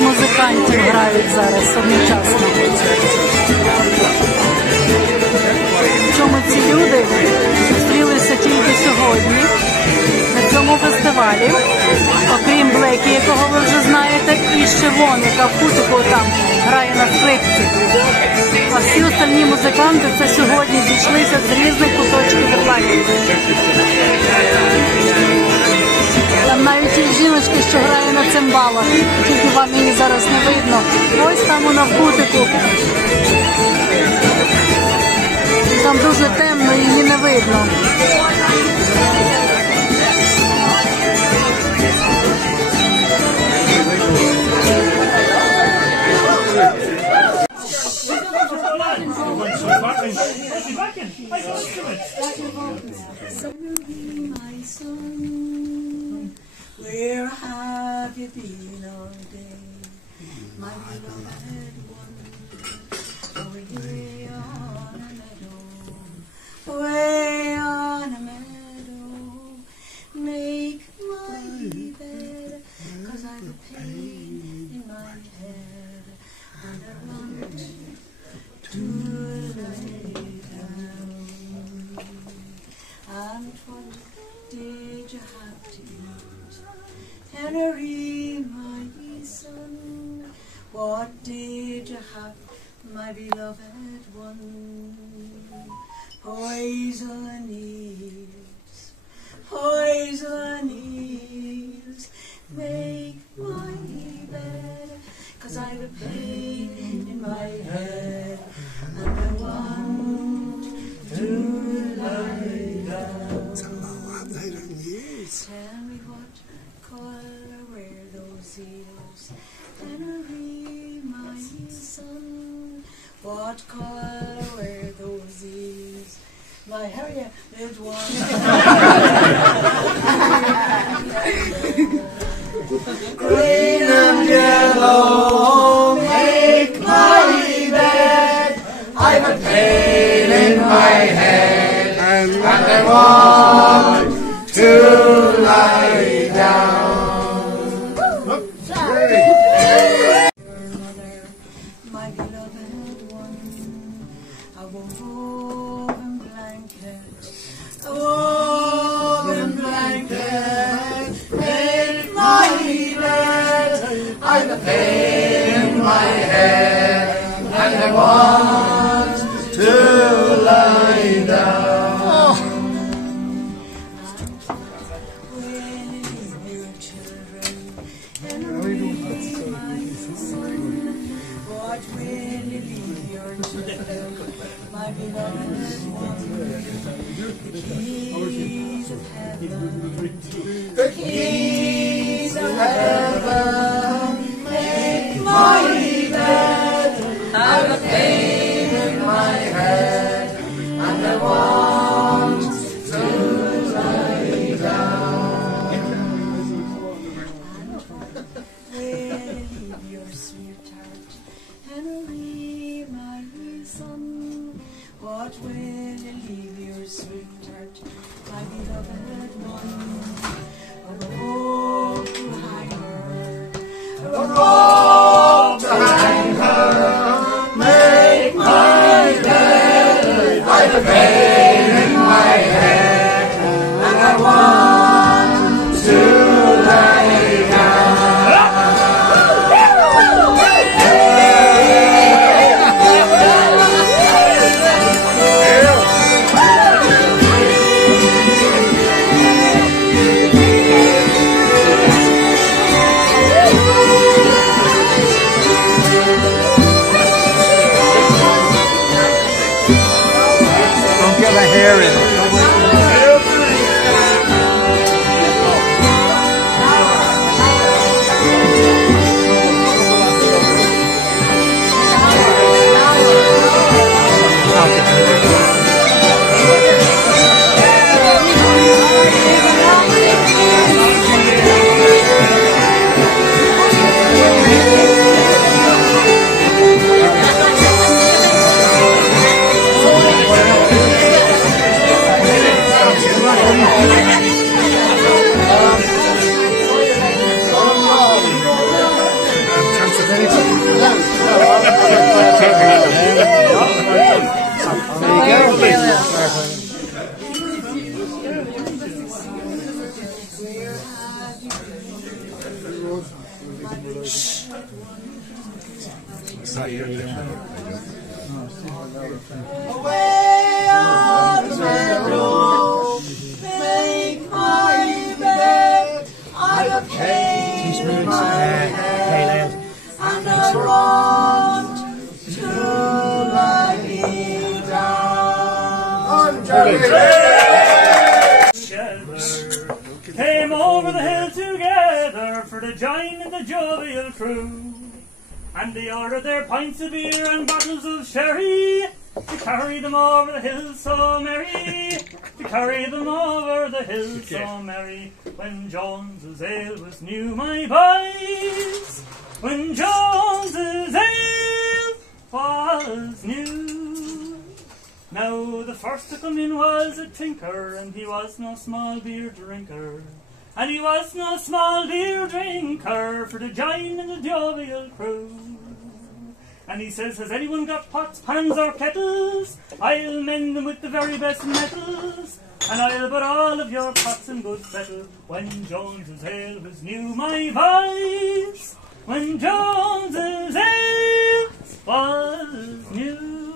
музикантів грають зараз одночасно. Причому ці люди зустрілися тільки сьогодні на цьому фестивалі, окрім Блекі, якого ви вже знаєте, і ще вон, яка в кутику там грає на скрипці. А всі остальні музиканти це сьогодні зійшлися з різних куточків Ірландії. Там навіть і жіночка, що грає на цимбалах, тільки вам її зараз не видно. Ось там вона в кутику. Там дуже темно, її не видно. Where have you been all day, my beloved one? Way on a meadow, way on a meadow. Make my bed, 'cause I've a pain in my head, and I want to lay down. And what did you have to eat, Henry, my son? What did you have, my beloved one? Poison eels, poison eels, make my bed, 'cause I've a pain in my head, and I want to lie down. Tell me what color were those eels, Henry, my son? What color were those eels, my Harriet one? Green and yellow, make my bed. I've a pain in my head, and I want to lie down. My beloved one, a woven blanket, a woven blanket, make my bed. I've a pain in my head, and I want to lie down. My beloved one, the keys of heaven, the keys of heaven, make my bed. I've a pain in my head, and I want to lie down. Where leave your sweetheart, Henry, my son? What will you leave your sweetheart, my beloved one? A rope to hang her, a rope to hang her, make my bed. I've a pain in my head, Away on the meadow, make my bed. I have paid my head, and I want to lie me down. Came over the hill together for to join in the jovial crew, and they ordered their pints of beer and bottles of sherry to carry them over the hill so merry, to carry them over the hill so merry. When Jones's ale was new, my boys, when Jones's ale was new. Now the first to come in was a tinker, and he was no small beer drinker, and he was no small beer drinker, for to join in the jovial crew. And he says, has anyone got pots, pans or kettles? I'll mend them with the very best metals, and I'll put all of your pots in good fettle. When Jones's ale was new, my boys, when Jones's ale was new.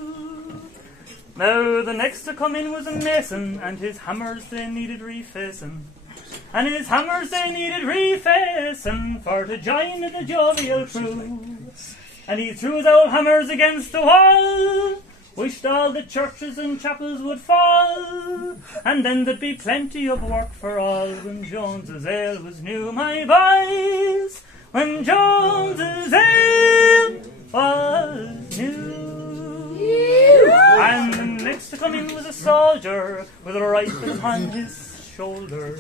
Now the next to come in was a mason, and his hammers they needed refacing, and his hammers they needed refacing, for to join in the jovial crew. And he threw his old hammers against the wall, wished all the churches and chapels would fall, and then there'd be plenty of work for all. When Jones's ale was new, my boys, when Jones's ale was new. And next to come in was a soldier with a rifle upon his shoulder,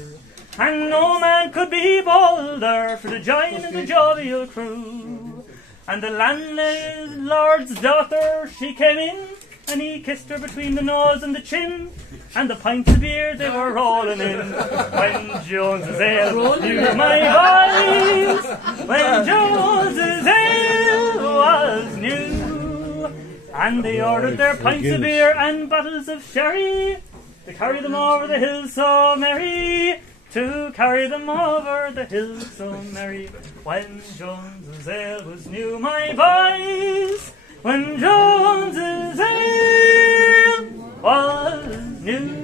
and no man could be bolder for to join in the jovial crew. And the landlord's daughter, she came in, and he kissed her between the nose and the chin, and the pints of beer they were rolling in. When Jones's ale was new, my boys, when Jones's ale was new. And they ordered their pints of beer and bottles of sherry to carry them over the hill so merry, to carry them over the hill so merry. When Jones's ale was new, my boys, when Jones's ale was new.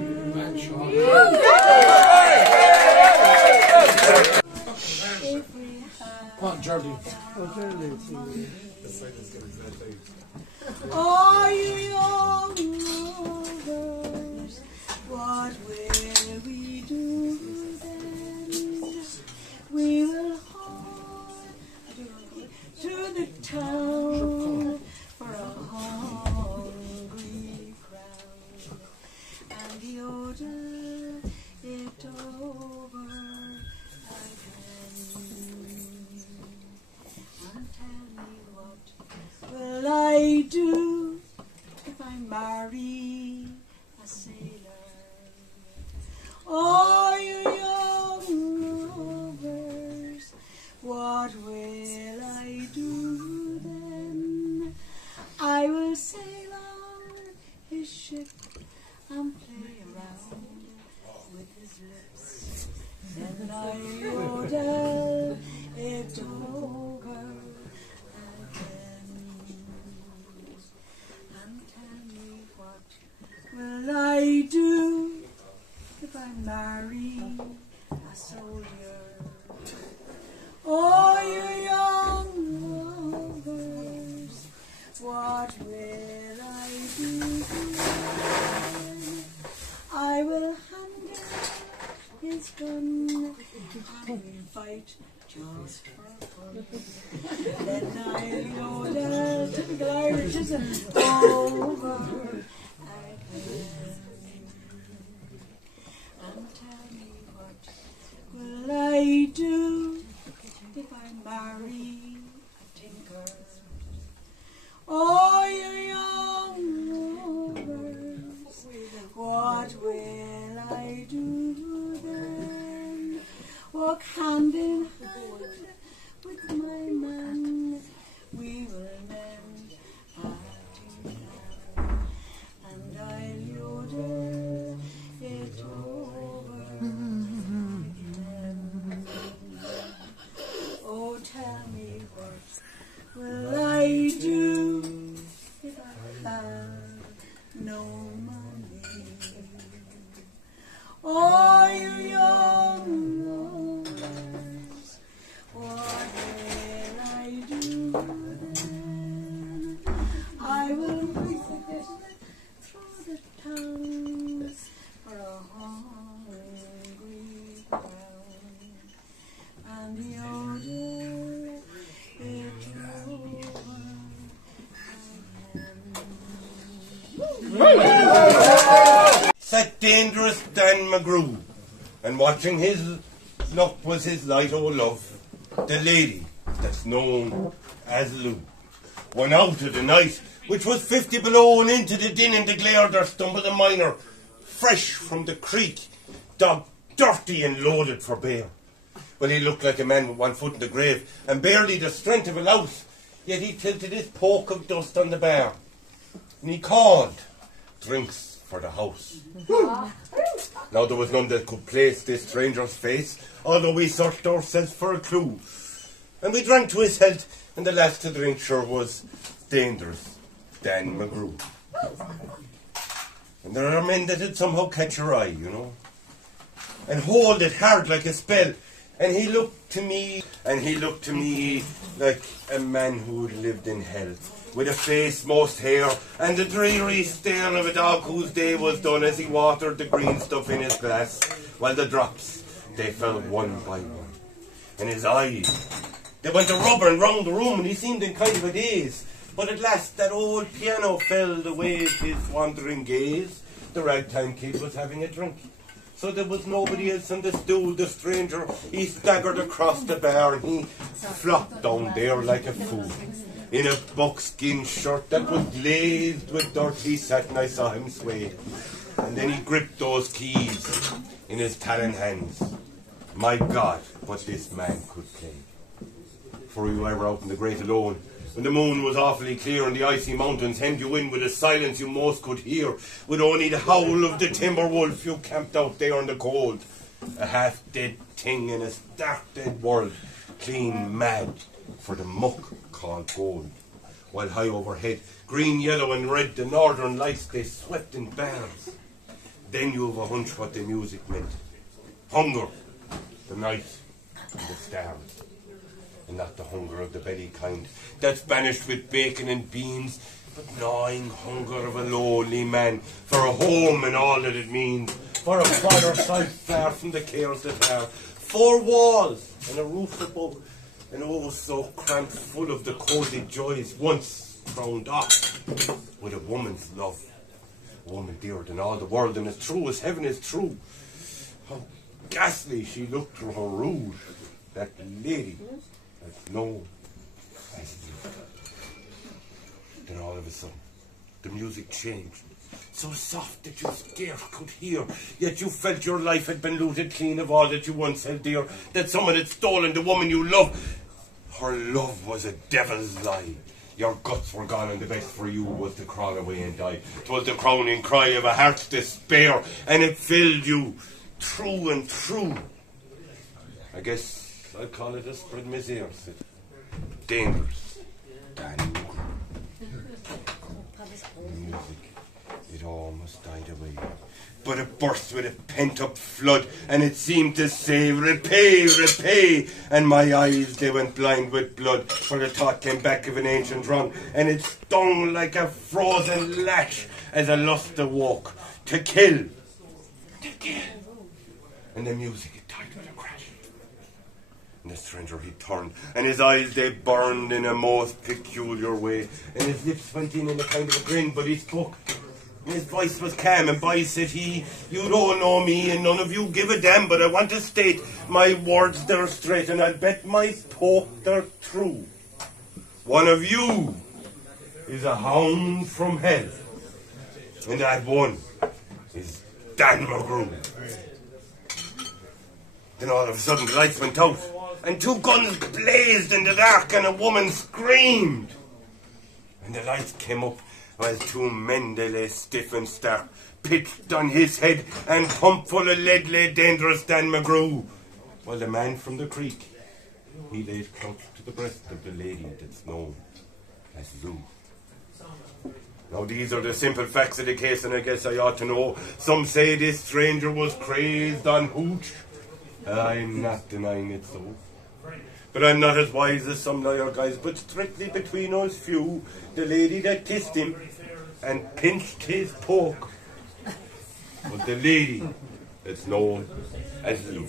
Oh, you young lovers, what will we do then? We will haul to the town for a hungry crowd, and the order it over again. And tell me, what will I do if I marry a sailor? Oh, you young lovers, what will I do then? I will sail on his ship and play around with his lips, then I'll yodel it over again. And tell me, what will I do if I marry a soldier? Oh, you young lovers, what will I do then? I will hand his gun and we'll fight just for fun. Then I'll yodel, typical Irish, isn't it? Over again. And tell me, what will I do if I marry a tinker? Oh, you young lovers, what will I do then? Walk hand in hand with my man, we will mend a tinker, and I'll yodel it over again. Oh, tell me, McGrew, and watching his luck was his light o' love, the lady that's known as Lou. One out of the night, which was 50 below, and into the din and the glare there stumbled a miner, fresh from the creek, dog dirty and loaded for bear. Well, he looked like a man with one foot in the grave, and barely the strength of a louse, yet he tilted his poke of dust on the bar, and he called drinks for the house. Now there was none that could place this stranger's face, although we searched ourselves for a clue. And we drank to his health, and the last to drink sure was Dangerous Dan McGrew. And there are men that'd somehow catch your eye, you know, and hold it hard like a spell. And he looked to me like a man who'd lived in hell, with a face most hair, and the dreary stare of a dog whose day was done as he watered the green stuff in his glass, while the drops, they fell one by one. And his eyes, they went a-rubbering round the room, and he seemed in kind of a daze. But at last that old piano fell away with his wandering gaze. The ragtime kid was having a drink, so there was nobody else on the stool. The stranger, he staggered across the bar, and he flopped down there like a fool. In a buckskin shirt that was glazed with dirt, he sat and I saw him sway. And then he gripped those keys in his talon hands. My God, but this man could play. For we were out in the great alone, when the moon was awfully clear and the icy mountains hemmed you in with a silence you most could hear, with only the howl of the timber wolf you camped out there in the cold. A half-dead thing in a stark dead world, clean mad for the muck called gold. While high overhead, green, yellow and red, the northern lights they swept in bands. Then you've a hunch what the music meant. Hunger, the night and the stars. And not the hunger of the belly kind, that's banished with bacon and beans, but gnawing hunger of a lonely man, for a home and all that it means, for a fireside far from the cares that are, 4 walls and a roof above, and oh so cramped full of the cozy joys once crowned off with a woman's love, a woman dearer than all the world, and as true as heaven is true. How ghastly she looked through her rouge, that lady that's known as you. Then all of a sudden, the music changed, so soft that you scarce could hear, yet you felt your life had been looted clean of all that you once held dear, that someone had stolen the woman you loved. Her love was a devil's lie. Your guts were gone, and the best for you was to crawl away and die. 'Twas the crowning cry of a heart's despair, and it filled you true and true. I guess I'll call it a spread misère. Dangerous Dan McGrew. The music, it almost died away, but it burst with a pent-up flood, and it seemed to say, repay, repay, and my eyes, they went blind with blood, for the thought came back of an ancient wrong, and it stung like a frozen lash as a lust awoke, to kill, and the music, it died with a crash. And the stranger, he turned, and his eyes, they burned in a most peculiar way, and his lips went in a kind of a grin, but he spoke. His voice was calm, and boy, said he, you don't know me, and none of you give a damn, but I want to state my words, they're straight, and I'll bet my poke they're true. One of you is a hound from hell, and that one is Dan McGrew. Then all of a sudden the lights went out, and 2 guns blazed in the dark, and a woman screamed. And the lights came up, while 2 men, they lay stiff and stark, pitched on his head, and pumped full of lead lay Dangerous Dan McGrew, while the man from the creek, he laid close to the breast of the lady that's known as Lou. Now these are the simple facts of the case, and I guess I ought to know. Some say this stranger was crazed on hooch. I'm not denying it so. But I'm not as wise as some lawyer guys, but strictly between us few, the lady that kissed him and pinched his poke was the lady that's known as Lou.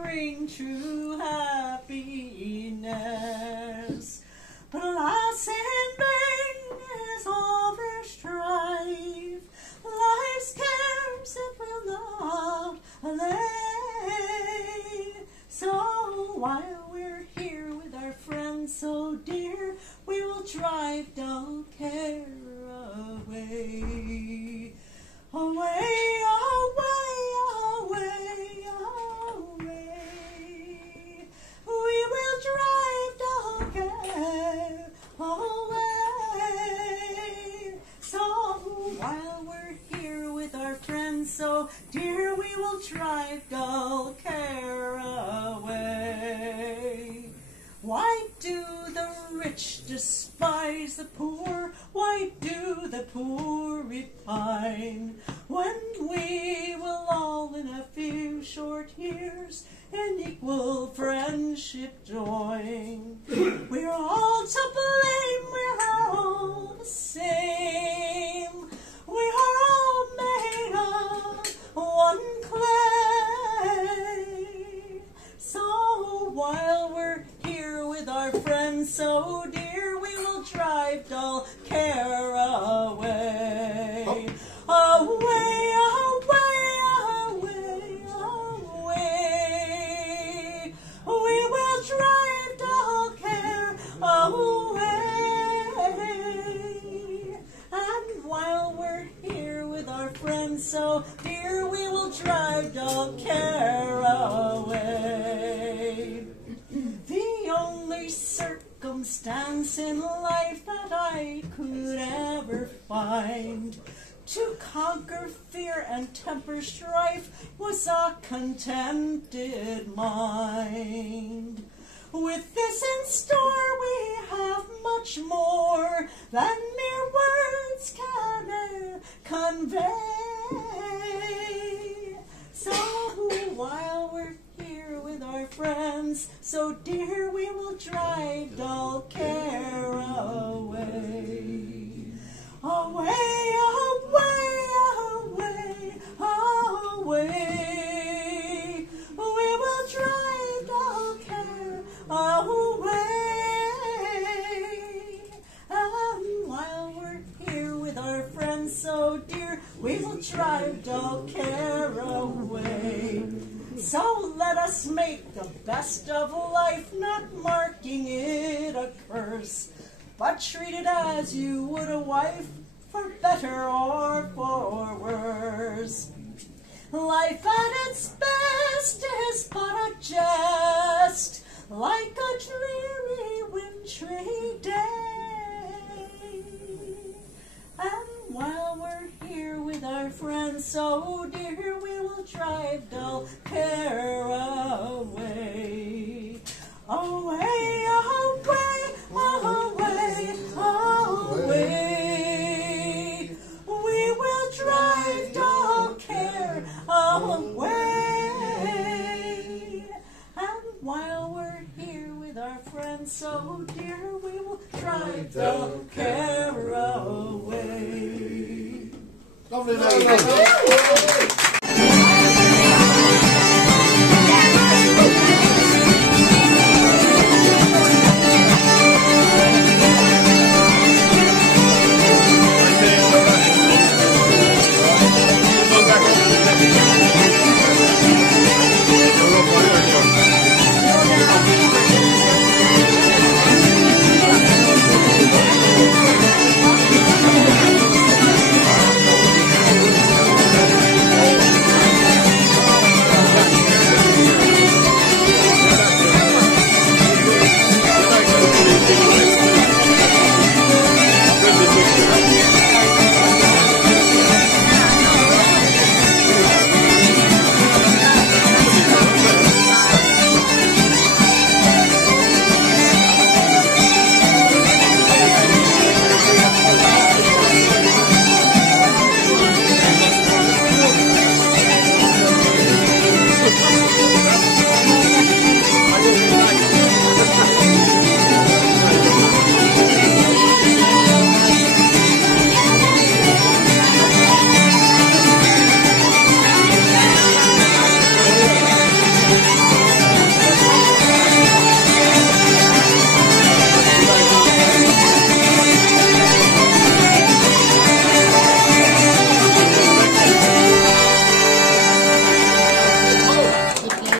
Bring true happiness, but alas in vain is all their strife. friends, so dear we will drive dull care away. Why do the rich despise the poor? Why do the poor repine? When we will all in a few short years in equal friendship join. We're all to blame, we're all the same. We are all made of one clay. So while we're here with our friends so dear, we will drive dull care away. Away, away, away, away. We will drive dull care away. And while we're here with our friends so dear, we will drive dull care away. The only circumstance in life that I could ever find to conquer fear and temper strife was a contented mind. With this in store we have much more than mere words can convey. So while we're here with our friends so dear, we will drive dull care away. Away, away, away, away. We will drive dull care away. And while we're here with our friends so dear, we will drive dull care away. So let us make the best of life, not marking it a curse, but treat it as you would a wife, for better or for worse. Life at its best is but a jest, like a dreary wintry day. And while we're here with our friends so dear, we will drive dull care away. Away, away, away, away. We will drive dull care away. And while we're here with our friends so dear, we will drive dull care away. Lovely lady.